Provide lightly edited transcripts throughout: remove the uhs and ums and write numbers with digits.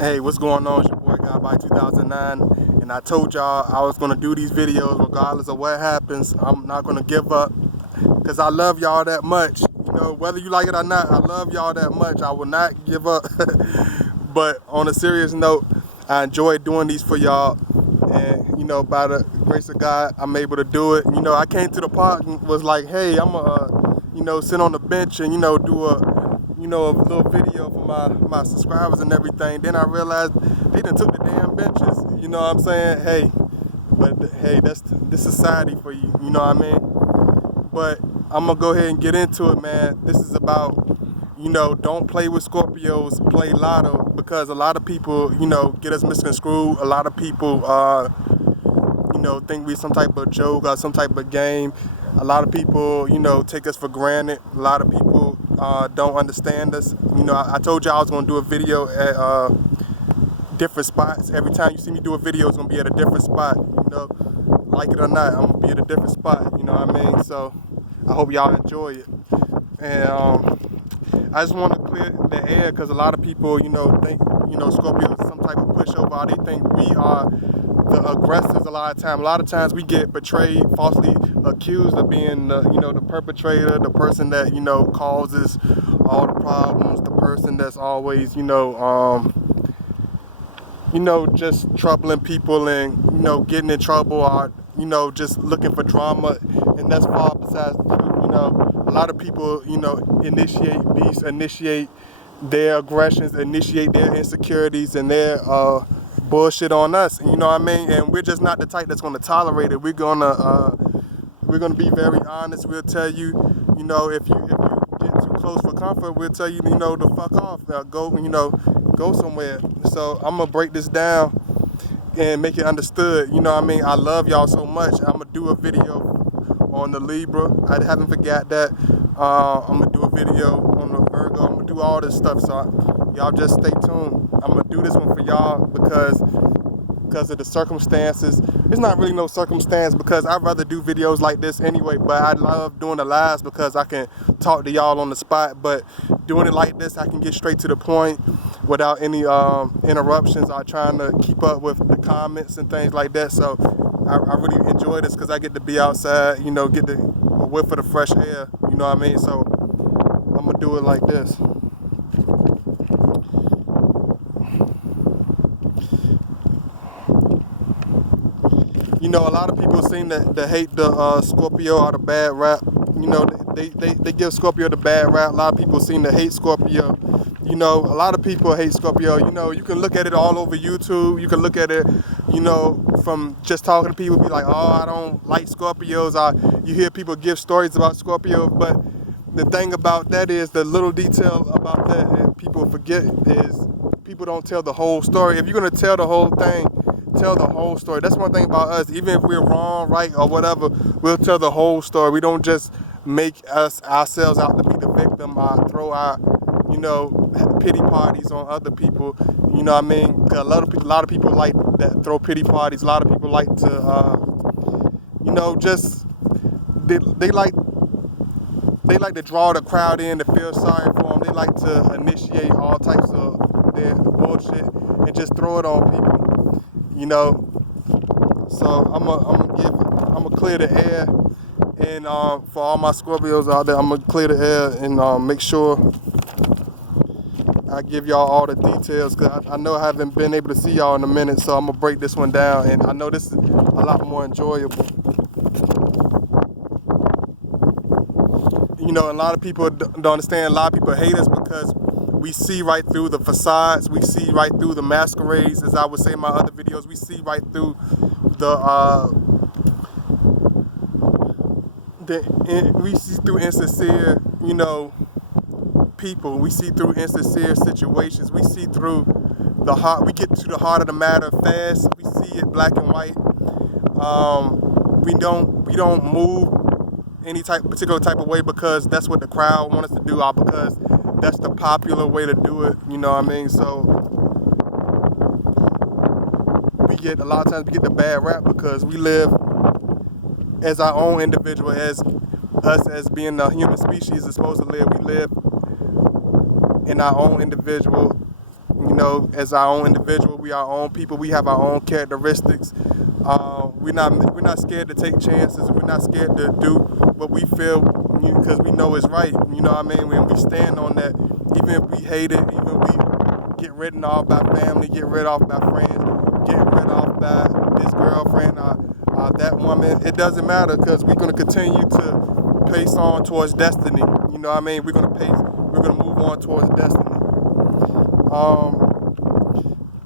Hey, what's going on? It's your boy God by 2009, and I told y'all I was gonna do these videos regardless of what happens. I'm not gonna give up because I love y'all that much. You know, whether you like it or not, I love y'all that much. I will not give up. But on a serious note, I enjoy doing these for y'all, and you know, by the grace of God, I'm able to do it. You know, I came to the park and was like, hey, I'm gonna, you know, sit on the bench and do a little video for my subscribers and everything. Then I realized they done took the damn benches. You know what I'm saying? Hey, but hey, this society for you. You know what I mean? But I'm gonna go ahead and get into it, man. This is about, don't play with Scorpios, play lotto, because a lot of people, get us misconstrued. A lot of people, think we some type of joke or some type of game. A lot of people, take us for granted. A lot of people don't understand us. You know, I told you I was gonna do a video at different spots. Every time you see me do a video, it's gonna be at a different spot. You know, like it or not, I'm gonna be at a different spot. You know what I mean? So I hope y'all enjoy it. And I just want to clear the air because a lot of people, think, Scorpio is some type of pushover. They think we are the aggressors a lot of times. A lot of times we get betrayed, falsely accused of being the perpetrator, the person that, causes all the problems, the person that's always, just troubling people and, getting in trouble, or, just looking for drama. And that's far besides the truth. A lot of people, initiate their aggressions, initiate their insecurities and their bullshit on us. You know what I mean? And we're just not the type that's gonna tolerate it. We're gonna be very honest. We'll tell you, if you get too close for comfort, we'll tell you, to fuck off. Go somewhere. So I'm gonna break this down and make it understood. You know what I mean? I love y'all so much. I'm gonna do a video on the Libra. I haven't forgot that. I'm gonna do a video on the Virgo. I'm gonna do all this stuff. So y'all just stay tuned. I'm gonna do this one for y'all because of the circumstances. It's not really no circumstance because I'd rather do videos like this anyway, but I love doing the lives because I can talk to y'all on the spot. But doing it like this, I can get straight to the point without any interruptions or trying to keep up with the comments and things like that. So I really enjoy this because I get to be outside, get a whiff of the fresh air, you know what I mean? So I'm gonna do it like this. A lot of people seem to hate the Scorpio or the bad rap. They give Scorpio the bad rap. A lot of people seem to hate Scorpio. A lot of people hate Scorpio. You can look at it all over YouTube. You can look at it, from just talking to people, be like, oh, I don't like Scorpios. Or you hear people give stories about Scorpio. But the thing about that is, the little detail about that and people forget is people don't tell the whole story. If you're going to tell the whole thing, tell the whole story. That's one thing about us. Even if we're wrong, right, or whatever, we'll tell the whole story. We don't just make ourselves out to be the victim or throw our, pity parties on other people. You know what I mean? 'Cause a lot of people like that, throw pity parties. A lot of people like to, just they like to draw the crowd in to feel sorry for them. They like to initiate all types of their bullshit and just throw it on people. So I'm gonna clear the air, and for all my Scorpios out there, I'm gonna clear the air and make sure I give y'all all the details, because I know I haven't been able to see y'all in a minute. So I'm gonna break this one down, and I know this is a lot more enjoyable. A lot of people don't understand. A lot of people hate us because we see right through the facades. We see right through the masquerades, as I would say in my other videos. We see right through we see through insincere, people. We see through insincere situations. We see through the heart. We get to the heart of the matter fast. We see it black and white. We don't move any particular type of way because that's what the crowd wants us to do, or because that's the popular way to do it. You know what I mean? So a lot of times we get the bad rap because we live as our own individual, as us as being the human species is supposed to live. We live in our own individual, as our own individual. We are our own people. We have our own characteristics. We're not scared to take chances. We're not scared to do what we feel because we know it's right. You know what I mean? When we stand on that, even if we hate it, even if we get written off by family, get rid off by friends, get rid off by this girlfriend or that woman, it doesn't matter because we're going to continue to pace on towards destiny. You know what I mean? We're going to move on towards destiny.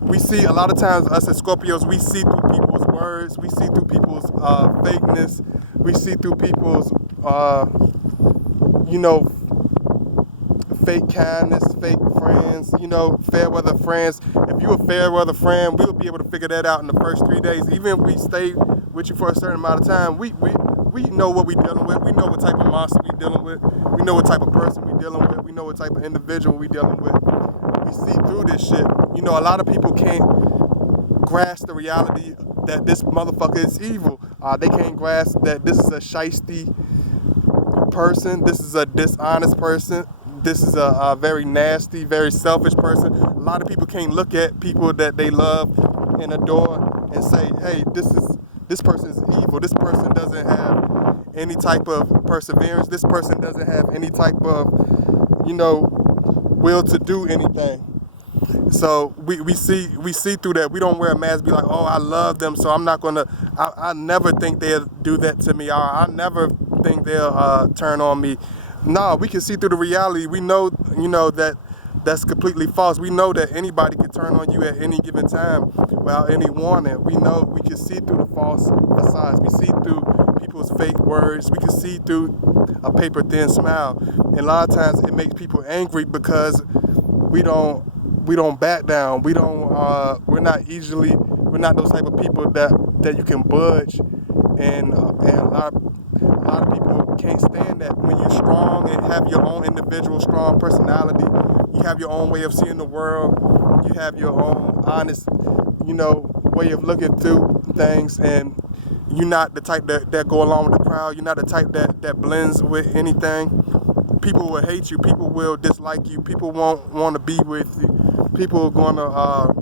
We see a lot of times us as Scorpios, we see through people's words, we see through people's fakeness, we see through people's, fake kindness, fake friends, fair weather friends. If you're a fair weather friend, we'll be able to figure that out in the first 3 days. Even if we stay with you for a certain amount of time, we know what we're dealing with. We know what type of monster we're dealing with. We know what type of person we're dealing with. We know what type of individual we're dealing with. We see through this shit. A lot of people can't grasp the reality that this motherfucker is evil. They can't grasp that this is a shiesty person. This is a dishonest person. This is a very nasty, very selfish person. A lot of people can't look at people that they love and adore and say, hey, this person is evil. This person doesn't have any type of perseverance. This person doesn't have any type of, will to do anything. So we see through that. We don't wear a mask, be like, oh, I love them, so I'm not gonna. I never think they'll do that to me. I never think they'll turn on me. No, we can see through the reality. We know, that that's completely false. We know that anybody can turn on you at any given time without any warning. We know we can see through the false facades. We see through people's fake words. We can see through a paper thin smile. And a lot of times it makes people angry because we don't back down. We're not those type of people that you can budge, and a lot of people can't stand that. When you're strong and have your own individual strong personality, you have your own way of seeing the world, you have your own honest, way of looking through things, and you're not the type that go along with the crowd. You're not the type that blends with anything. People will hate you. People will dislike you. People won't want to be with you. People are going to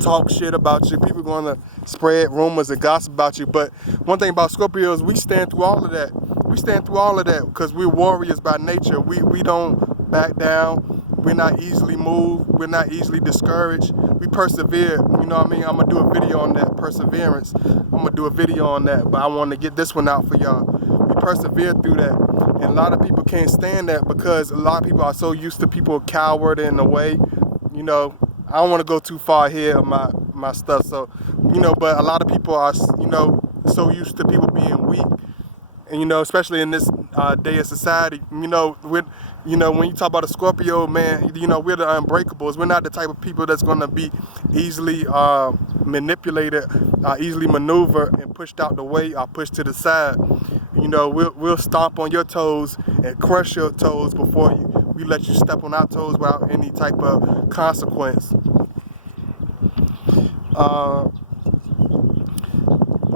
talk shit about you. People are going to spread rumors and gossip about you. But one thing about Scorpios, we stand through all of that. We stand through all of that because we're warriors by nature. We don't back down. We're not easily moved. We're not easily discouraged. We persevere. You know what I mean? I'm going to do a video on that, perseverance. I'm going to do a video on that, but I want to get this one out for y'all. We persevere through that. And a lot of people can't stand that because a lot of people are so used to people coward in a way. I don't want to go too far here on my stuff. So, but a lot of people are, so used to people being weak. And, especially in this day of society, when you talk about a Scorpio, man, we're the unbreakables. We're not the type of people that's going to be easily manipulated, easily maneuvered and pushed out the way or pushed to the side. We'll stomp on your toes and crush your toes before we let you step on our toes without any type of consequence.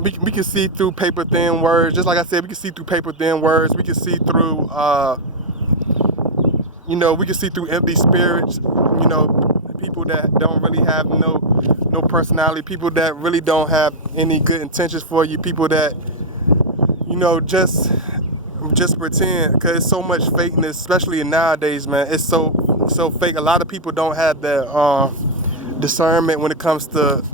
We can see through paper thin words. Just like I said, we can see through paper thin words. We can see through, we can see through empty spirits. People that don't really have no personality. People that really don't have any good intentions for you. People that, just pretend, because it's so much fakeness, especially in nowadays, man. It's so fake. A lot of people don't have that discernment when it comes to,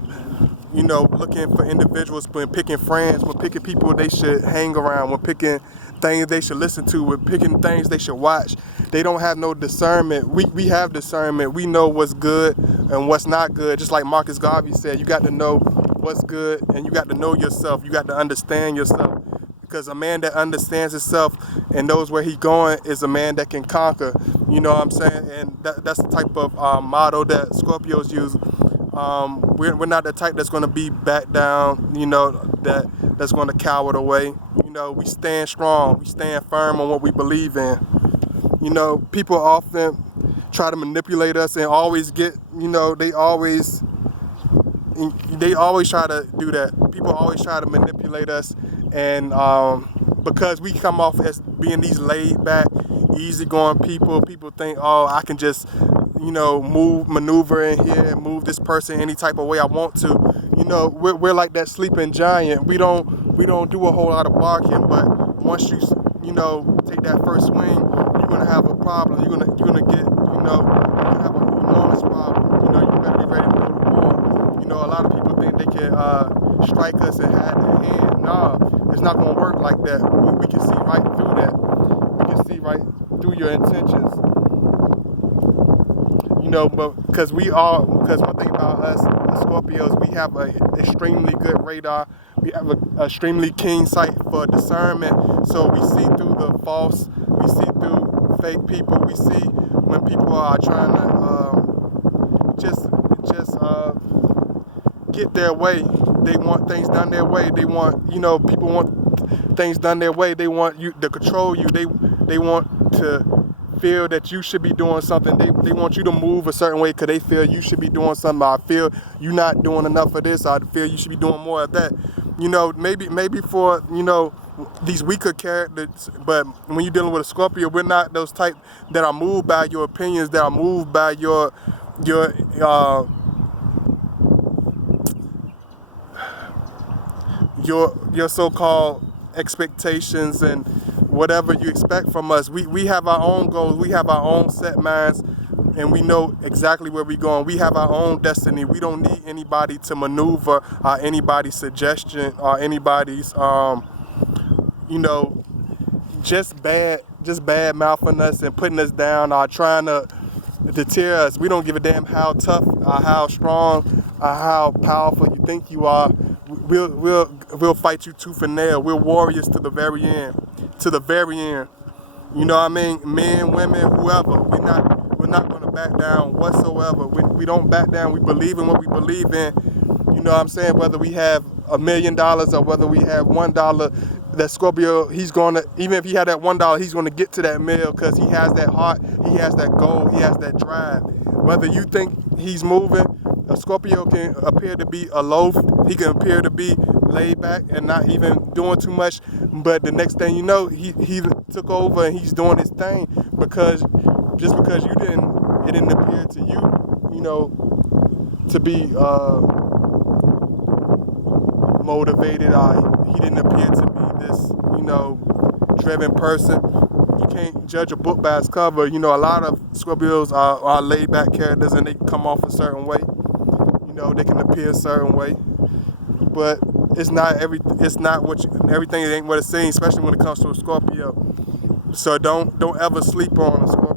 looking for individuals, when picking friends, when picking people they should hang around, when picking things they should listen to, when picking things they should watch. They don't have no discernment. We have discernment. We know what's good and what's not good. Just like Marcus Garvey said, you got to know what's good and you got to know yourself. You got to understand yourself. Because a man that understands himself and knows where he's going is a man that can conquer. You know what I'm saying? And that's the type of motto that Scorpios use. We're not the type that's going to be back down, that's going to cower away. We stand strong. We stand firm on what we believe in. People often try to manipulate us and always get, they always try to do that. People always try to manipulate us. And because we come off as being these laid back, easygoing people, people think, oh, I can just maneuver in here and move this person any type of way I want to. We're like that sleeping giant. We don't do a whole lot of barking, but once you take that first swing, you're gonna have a problem. You're gonna get you're gonna have an enormous problem. You better be ready to go to war. A lot of people think they can strike us and hide their hand. Nah, it's not gonna work like that. We can see right through that. We can see right through your intentions. But because one thing about us, the Scorpios, we have an extremely good radar. We have an extremely keen sight for discernment. So we see through the false, we see through fake people. We see when people are trying to just get their way. They want things done their way. They want, people want things done their way. They want you to control you. They want to feel that you should be doing something. They want you to move a certain way because they feel you should be doing something. I feel you're not doing enough of this. I feel you should be doing more of that. Maybe for, these weaker characters, but when you're dealing with a Scorpio, we're not those type that are moved by your opinions, that are moved by your so-called expectations and whatever you expect from us. We have our own goals. We have our own set minds, and we know exactly where we're going. We have our own destiny. We don't need anybody to maneuver, or anybody's suggestion, or anybody's, just bad mouthing us and putting us down, or trying to deter us. We don't give a damn how tough, or how strong, or how powerful you think you are. We'll fight you tooth and nail. We're warriors to the very end. To the very end. You know what I mean? Men, women, whoever. We're not going to back down whatsoever. We don't back down. We believe in what we believe in. You know what I'm saying? Whether we have $1 million or whether we have $1, that Scorpio, he's going to, even if he had that $1, he's going to get to that meal because he has that heart, he has that goal, he has that drive. Whether you think he's moving, a Scorpio can appear to be aloof, he can appear to be laid back and not even doing too much, but the next thing you know, he took over and he's doing his thing because it didn't appear to you, to be motivated, or he didn't appear to be this, driven person. You can't judge a book by its cover. A lot of Scorpios are laid back characters and they come off a certain way. They can appear a certain way, but everything ain't what it seems, especially when it comes to a Scorpio. So don't ever sleep on a Scorpio.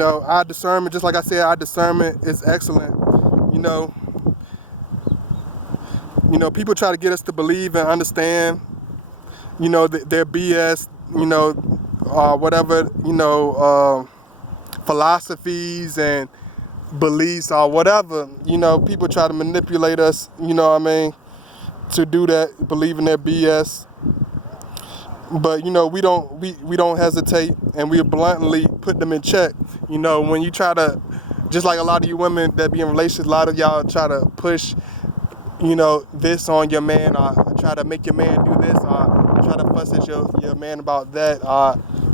Our discernment, just like I said, our discernment is excellent. People try to get us to believe and understand, their BS, whatever, philosophies and beliefs or whatever. People try to manipulate us, to do that, believe in their BS. But we don't hesitate, and we bluntly put them in check. When you try to, just like a lot of you women that be in relationships, a lot of y'all try to push this on your man, or try to make your man do this, or try to fuss at your man about that,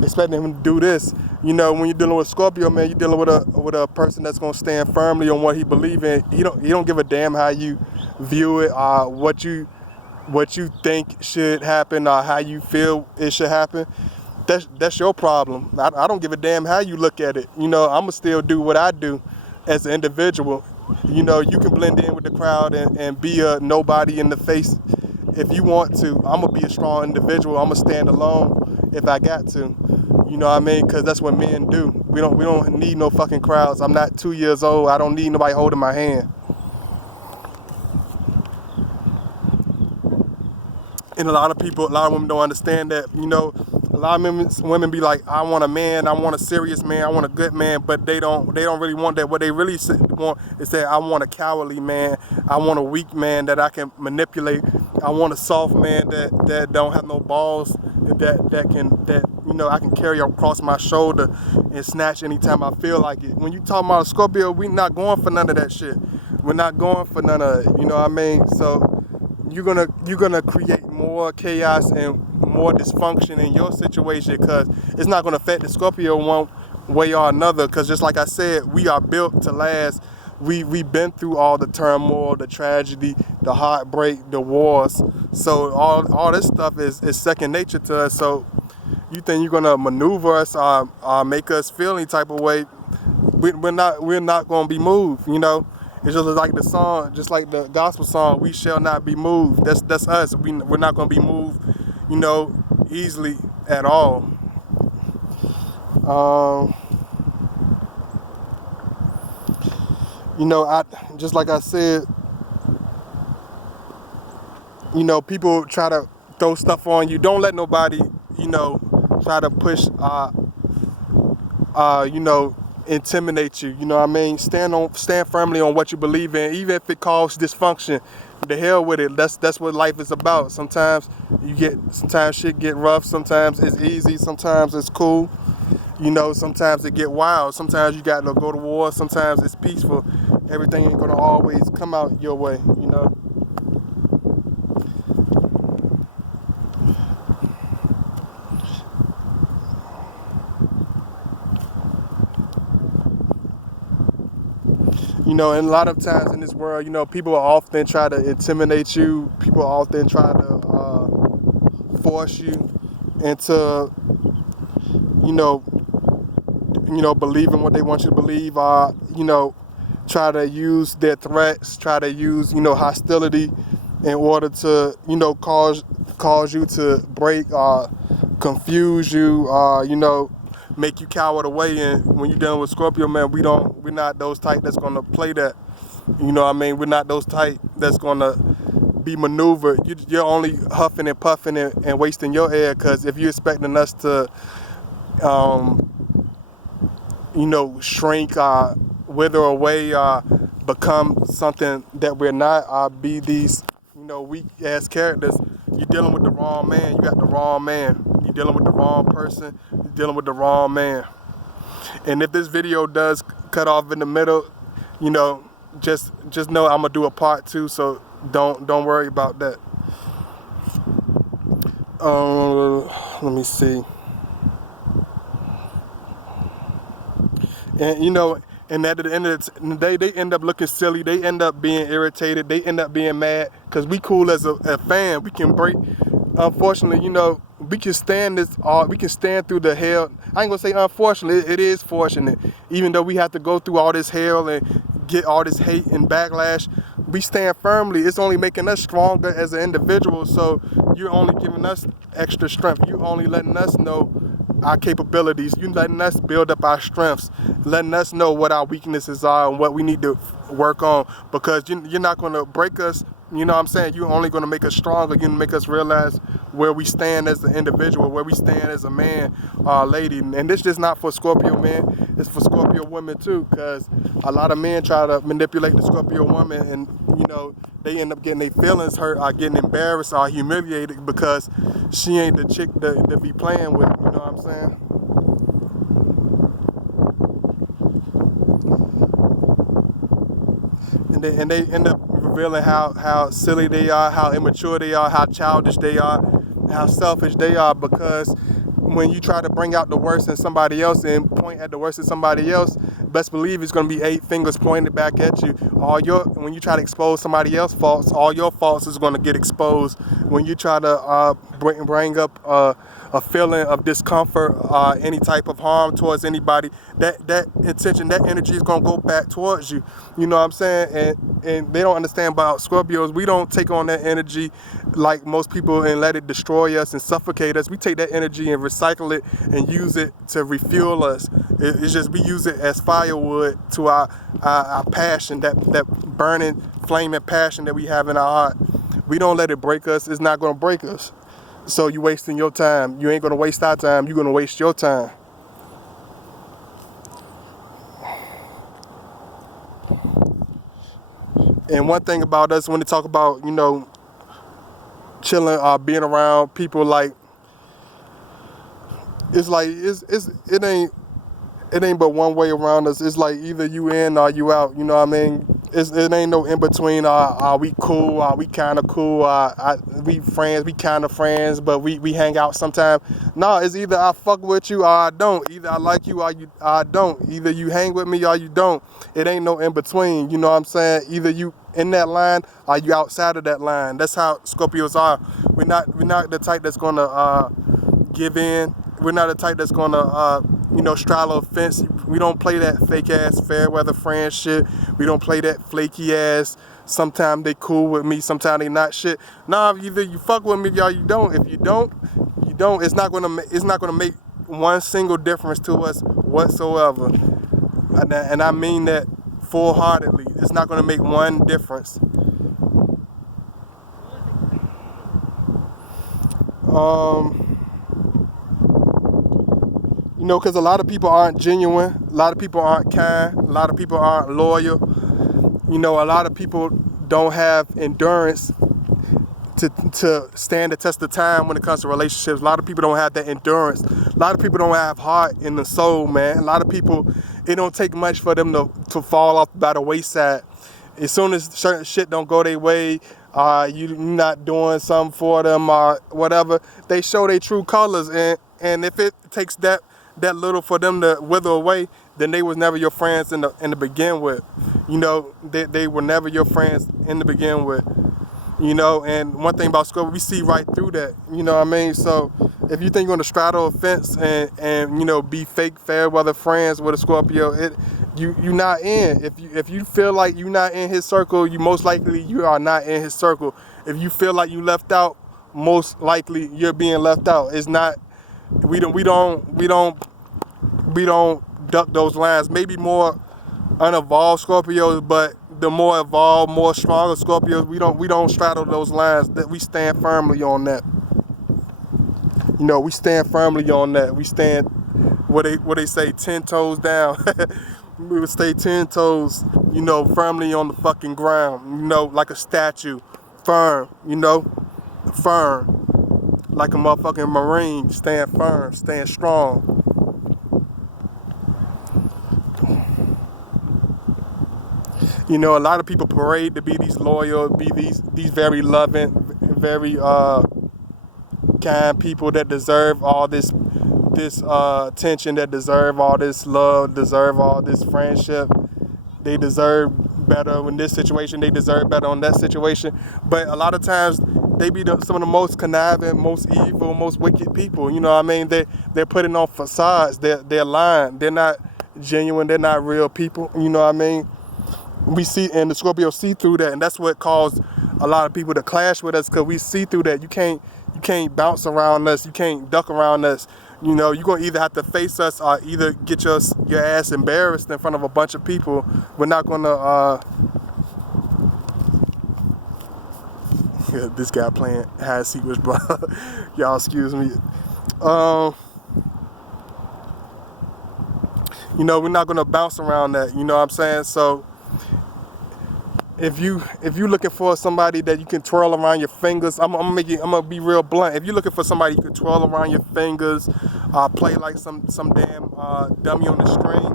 expecting him to do this. When you're dealing with Scorpio, man, you're dealing with a person that's gonna stand firmly on what he believes in. He don't give a damn how you view it, what you think should happen, or how you feel it should happen. That's your problem. I don't give a damn how you look at it. I'ma still do what I do as an individual. You can blend in with the crowd and be a nobody in the face if you want to. I'm going to be a strong individual. I'm going to stand alone if I got to. You know what I mean? Because that's what men do. We don't need no fucking crowds. I'm not 2 years old. I don't need nobody holding my hand. And a lot of women don't understand that. A lot of women be like, I want a man, I want a serious man, I want a good man, but they don't really want that. What they really want is that I want a cowardly man, I want a weak man that I can manipulate, I want a soft man that don't have no balls, that I can carry across my shoulder and snatch anytime I feel like it. When you talk about a Scorpio, we not going for none of that shit. We're not going for none of it. You know what I mean? So you're gonna create more chaos and more dysfunction in your situation, because it's not going to affect the Scorpio one way or another, because just like I said, we are built to last. We've been through all the turmoil, the tragedy, the heartbreak, the wars. So all this stuff is second nature to us. So you think you're gonna maneuver us or make us feel any type of way? We're not gonna be moved. You know, it's just like the song, just like the gospel song, "We shall not be moved." That's us. We're not gonna be moved, you know, easily at all. You know, I just like I said, you know, people try to throw stuff on you. Don't let nobody, you know, try to push, you know, intimidate you. You know what I mean? Stand firmly on what you believe in, even if it causes dysfunction. The hell with it. That's what life is about. Sometimes shit get rough. Sometimes it's easy. Sometimes it's cool. You know, sometimes it get wild. Sometimes you got to go to war. Sometimes it's peaceful. Everything ain't gonna always come out your way. You know. You know, and a lot of times in this world, you know, people often try to intimidate you. People often try to force you into, you know, believing what they want you to believe. You know, try to use their threats, try to use, you know, hostility in order to, you know, cause you to break, confuse you, you know, make you cower away. And when you're dealing with Scorpio, man, we're not those type that's gonna play that. You know what I mean? We're not those type that's gonna be maneuvered. You're only huffing and puffing and wasting your air, because if you're expecting us to, you know, shrink, wither away, become something that we're not, be these, you know, weak ass characters, you're dealing with the wrong man. You got the wrong man. You're dealing with the wrong person. You're dealing with the wrong man. And if this video does cut off in the middle, you know, just know I'm gonna do a part 2. So don't worry about that. Let me see. And you know, and at the end of the day, they end up looking silly. They end up being irritated. They end up being mad, because we cool as a fan. We can break. Unfortunately, you know, we can stand this. We can stand through the hell. I ain't gonna say unfortunately. It is fortunate. Even though we have to go through all this hell and get all this hate and backlash, we stand firmly. It's only making us stronger as an individual. So you're only giving us extra strength. You only letting us know our capabilities. You letting us build up our strengths, letting us know what our weaknesses are and what we need to work on, because you're not going to break us. You know what I'm saying? You're only going to make us stronger. You're going to make us realize where we stand as an individual, where we stand as a man or lady. And this is not for Scorpio men. It's for Scorpio women too, because a lot of men try to manipulate the Scorpio woman, and you know, they end up getting their feelings hurt or getting embarrassed or humiliated because she ain't the chick to be playing with. You know what I'm saying? And they end up revealing how silly they are, how immature they are, how childish they are, how selfish they are, because when you try to bring out the worst in somebody else and point at the worst in somebody else, best believe it's going to be 8 fingers pointed back at you. When you try to expose somebody else's faults, all your faults is going to get exposed. When you try to bring up a feeling of discomfort, any type of harm towards anybody, that intention, that energy is going to go back towards you. You know what I'm saying? And they don't understand about Scorpios. We don't take on that energy like most people and let it destroy us and suffocate us. We take that energy and recycle it and use it to refuel us. It's just we use it as firewood to our passion, that burning, flaming passion that we have in our heart. We don't let it break us. It's not going to break us. So you're wasting your time. You ain't going to waste our time. You're going to waste your time. And one thing about us, when they talk about, you know, chilling, being around people, like, it's like, it ain't but one way around us. It's like either you in or you out. You know what I mean? it ain't no in between. Are we cool? Are we kind of cool? We friends? We kind of friends, but we hang out sometime. No, it's either I fuck with you or I don't. Either I like you or I don't. Either you hang with me or you don't. It ain't no in between. You know what I'm saying? Either you in that line or you outside of that line. That's how Scorpios are. We're not the type that's gonna give in. We're not the type that's gonna straddle a fence. We don't play that fake ass fair weather friend shit. We don't play that flaky ass. Sometimes they cool with me, sometimes they not shit. Nah, either you fuck with me or you don't. If you don't, you don't. It's not gonna make one single difference to us whatsoever. And I mean that full-heartedly. It's not gonna make one difference. Because a lot of people aren't genuine, a lot of people aren't kind, a lot of people aren't loyal. A lot of people don't have endurance to stand the test of time when it comes to relationships. A lot of people don't have that endurance. A lot of people don't have heart in the soul, man. A lot of people, it don't take much for them to fall off by the wayside. As soon as certain shit don't go their way, you not doing something for them or whatever, they show their true colors. And if it takes that little for them to wither away, then they was never your friends in the begin with. They were never your friends in the begin with. And one thing about Scorpio, we see right through that. You know what I mean? So if you think you're gonna straddle a fence and be fake fair weather friends with a Scorpio, you're not in. If you feel like you're not in his circle, you most likely you are not in his circle. If you feel like you left out, most likely you're being left out. It's not. We don't duck those lines. Maybe more unevolved Scorpios, but the more evolved, more stronger Scorpios, we don't straddle those lines. That we stand firmly on that. We stand firmly on that. We stand what they say 10 toes down. We would stay 10 toes, firmly on the fucking ground, like a statue, firm, firm, like a motherfucking Marine, stand firm, stand strong. A lot of people parade to be these loyal, be these very loving, very kind people that deserve all this attention, that deserve all this love, deserve all this friendship. They deserve better in this situation. They deserve better on that situation. But a lot of times they be some of the most conniving, most evil, most wicked people. You know what I mean? They're putting on facades. They're lying. They're not genuine. They're not real people. You know what I mean? We see, and the Scorpio see through that, and that's what caused a lot of people to clash with us, because we see through that. You can't bounce around us. You can't duck around us. You're gonna either have to face us or either get your ass embarrassed in front of a bunch of people. We're not gonna. Yeah, this guy playing high seat was bro. Y'all excuse me. We're not gonna bounce around that. You know what I'm saying? So if you looking for somebody that you can twirl around your fingers, I'm gonna be real blunt. If you're looking for somebody you can twirl around your fingers, play like some damn dummy on the string,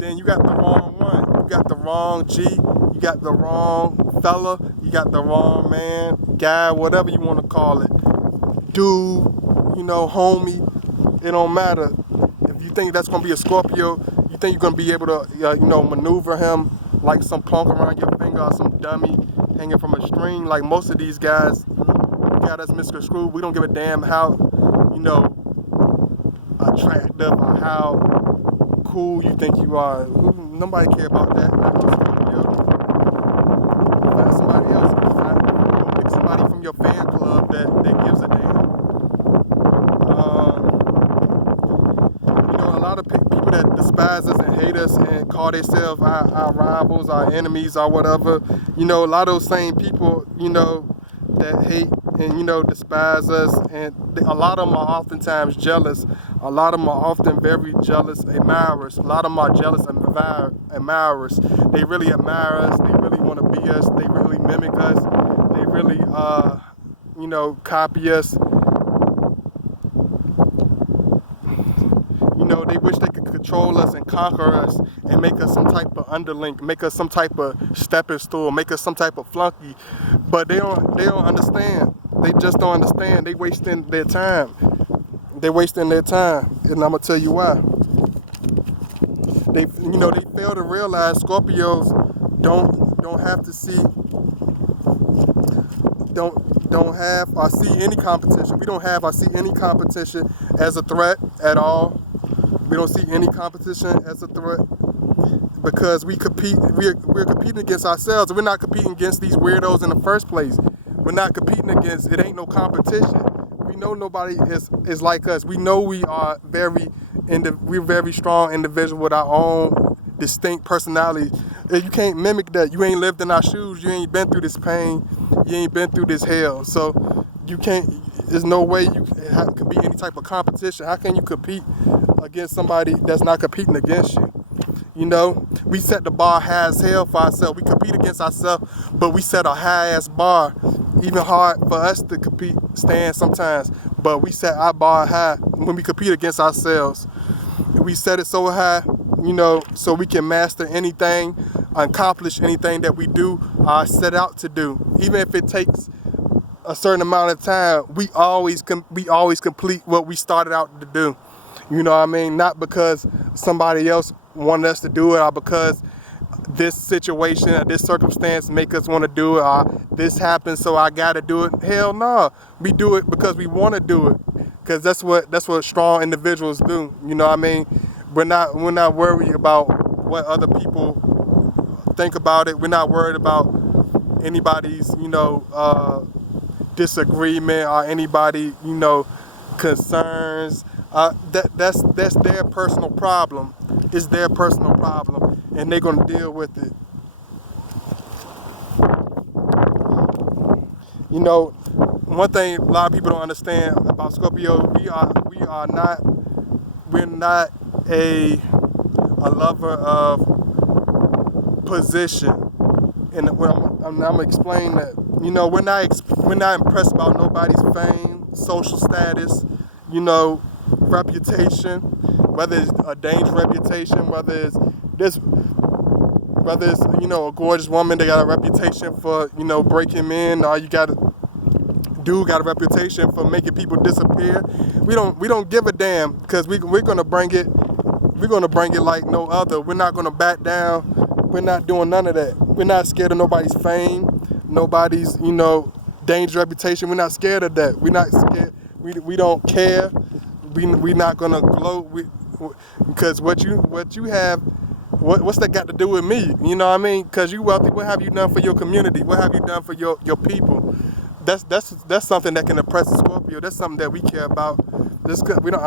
then you got the wrong one. You got the wrong G. You got the wrong fella. You got the wrong man, guy, whatever you want to call it, dude. Homie. It don't matter. If you think that's gonna be a Scorpio, you think you're gonna be able to maneuver him like some punk around your finger or some dummy hanging from a string. Like most of these guys, got us Mr. Screw. We don't give a damn how, attractive or how cool you think you are. Nobody care about that. Find somebody else. Pick somebody from your fan club that gives a damn. A lot of people that despise us and hate us and call themselves our rivals, our enemies, or whatever. A lot of those same people, that hate and despise us, and a lot of them are oftentimes jealous. A lot of them are often very jealous admirers. A lot of them are jealous admirers. They really admire us. They really want to be us. They really mimic us. They really copy us. They wish they could control us and conquer us and make us some type of underling, make us some type of stepping stool, make us some type of flunky. But they don't understand. They just don't understand. They wasting their time. They're wasting their time, and I'm gonna tell you why. They fail to realize Scorpios don't have to see, don't have or see any competition. We don't have or see any competition as a threat at all. We don't see any competition as a threat because we compete. We're competing against ourselves. We're not competing against these weirdos in the first place. We're not competing against. It ain't no competition. We know nobody is like us. We know we are we're very strong individuals with our own distinct personalities. You can't mimic that. You ain't lived in our shoes. You ain't been through this pain. You ain't been through this hell. So you can't. There's no way you can be any type of competition. How can you compete against somebody that's not competing against you? You know, we set the bar high as hell for ourselves. We compete against ourselves, but we set a high ass bar. Even hard for us to stand sometimes, but we set our bar high when we compete against ourselves. We set it so high, so we can master anything, accomplish anything that we do or set out to do. Even if it takes a certain amount of time, we always complete what we started out to do. You know what I mean? Not because somebody else wanted us to do it or because this situation or this circumstance make us want to do it or this happens so I gotta do it. Hell no. We do it because we want to do it. Because that's what strong individuals do. You know what I mean? We're not worried about what other people think about it. We're not worried about anybody's, disagreement or anybody, concerns. That's their personal problem. It's their personal problem, and they're gonna deal with it. One thing a lot of people don't understand about Scorpio, we're not a lover of position, and I'm gonna explain that. We're not impressed about nobody's fame, social status, reputation, whether it's a dangerous reputation, whether it's a gorgeous woman that got a reputation for breaking men, or you got a dude got a reputation for making people disappear. We don't give a damn because we're gonna bring it like no other. We're not gonna back down. We're not doing none of that. We're not scared of nobody's fame, nobody's dangerous reputation. We're not scared of that. We're not scared. We don't care. We're not gonna gloat because what you have, what's that got to do with me? You know what I mean? Because you wealthy. What have you done for your community? What have you done for your people? That's something that can impress a Scorpio. That's something that we care about. I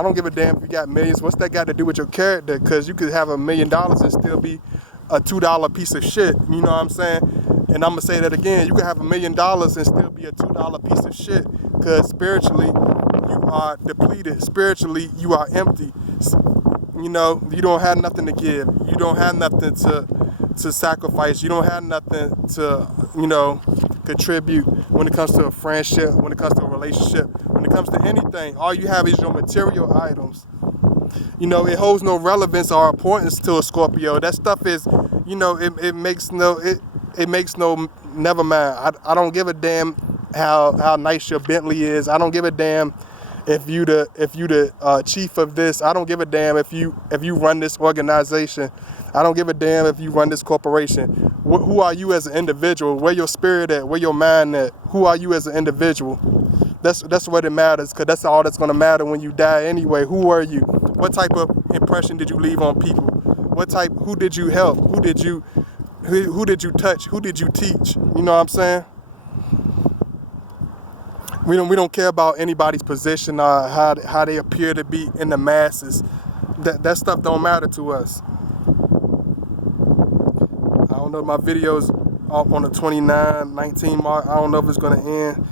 don't give a damn if you got millions. What's that got to do with your character? Because you could have $1 million and still be a $2 piece of shit. You know what I'm saying? And I'm gonna say that again. You could have $1 million and still be a $2 piece of shit. Because spiritually, you are depleted. Spiritually, you are empty. You don't have nothing to give. You don't have nothing to sacrifice. You don't have nothing to, contribute when it comes to a friendship, when it comes to a relationship, when it comes to anything. All you have is your material items. It holds no relevance or importance to a Scorpio. That stuff is, it makes no never mind. I don't give a damn how nice your Bentley is. I don't give a damn if you the chief of this. I don't give a damn if you run this organization. I don't give a damn if you run this corporation. Who are you as an individual? Where your spirit at? Where your mind at? Who are you as an individual? That's what it matters, because that's all that's going to matter when you die anyway. Who are you? What type of impression did you leave on people? Who did you help? Who did you touch? Who did you teach? You know what I'm saying? We don't care about anybody's position or how they appear to be in the masses. That stuff don't matter to us. I don't know, my video's up on the 29-19 mark. I don't know if it's gonna end.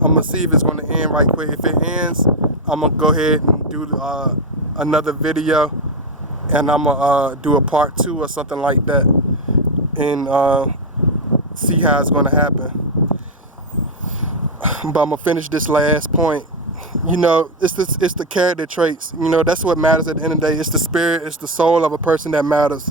I'm gonna see if it's gonna end right quick. If it ends, I'm gonna go ahead and do another video, and I'm gonna do a part 2 or something like that, and see how it's gonna happen. But I'm gonna finish this last point. You know, it's the character traits. You know, that's what matters at the end of the day. It's the spirit, it's the soul of a person that matters.